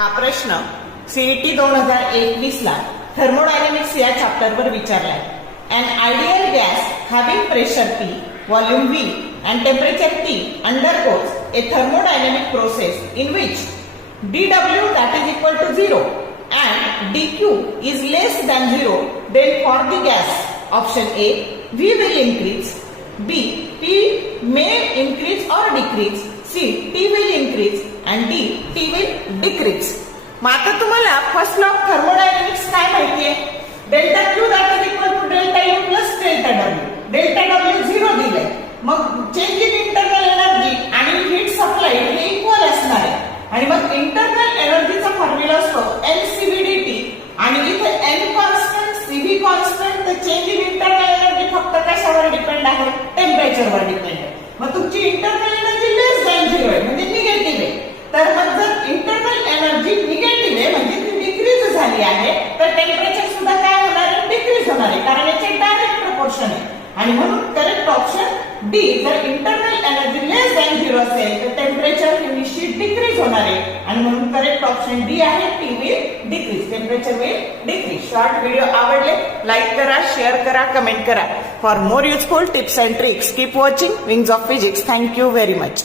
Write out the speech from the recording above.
हा प्रश्न सीईटी 2021 ला थर्मोडायनेमिक्स या चॅप्टरवर विचारलाय. An ideal gas having pressure P, volume V and temperature T undergoes a thermodynamic process in which dW that is equal to 0 and dQ is less than 0. Then for the gas, option A, V will increase, B, P may increase or decrease, C, T will increase and D, T will decrease. मग आता तुम्हाला first law of thermodynamics काय माहितीये? Delta Q that is equal to delta U plus delta W. Delta W 0 दिलंय. मग change in internal energy आणि heat supply हे equal असणार आहे. आणि मग इंटरनल एनर्जीचा फॉर्म्युला असतो एनसीव्हीडीटी आणि इथे एन कॉन्स्टंट सीव्ही कॉन्स्टंट. तर चेंज इन इंटरनल एनर्जी फक्त कशावर डिपेंड आहे? टेम्परेचरवर डिपेंड आहे. मग तुमची इंटरनल एनर्जी लेस दॅन 0 आहे म्हणजे निगेटिव्ह आहे. तर मग जर इंटरनल एनर्जी निगेटिव्ह आहे म्हणजे ती डिक्रीज झाली आहे तर टेम्परेचर सुद्धा काय होणार आहे? डिक्रीज होणार आहे कारण याचे डायरेक्ट प्रपोर्शन आहे. आणि म्हणून करेक्ट ऑप्शन डी. जर इंटरनल एनर्जी लेस दॅन 0 असेल तर टेम्परेचर हे निश्चित डिक्रीज होणार आहे आणि म्हणून करेक्ट ऑप्शन डी आहे. T will decrease, temperature will decrease. Short video आवडले लाईक करा, शेअर करा, कमेंट करा. For more useful tips and tricks keep watching wings of physics. Thank you very much.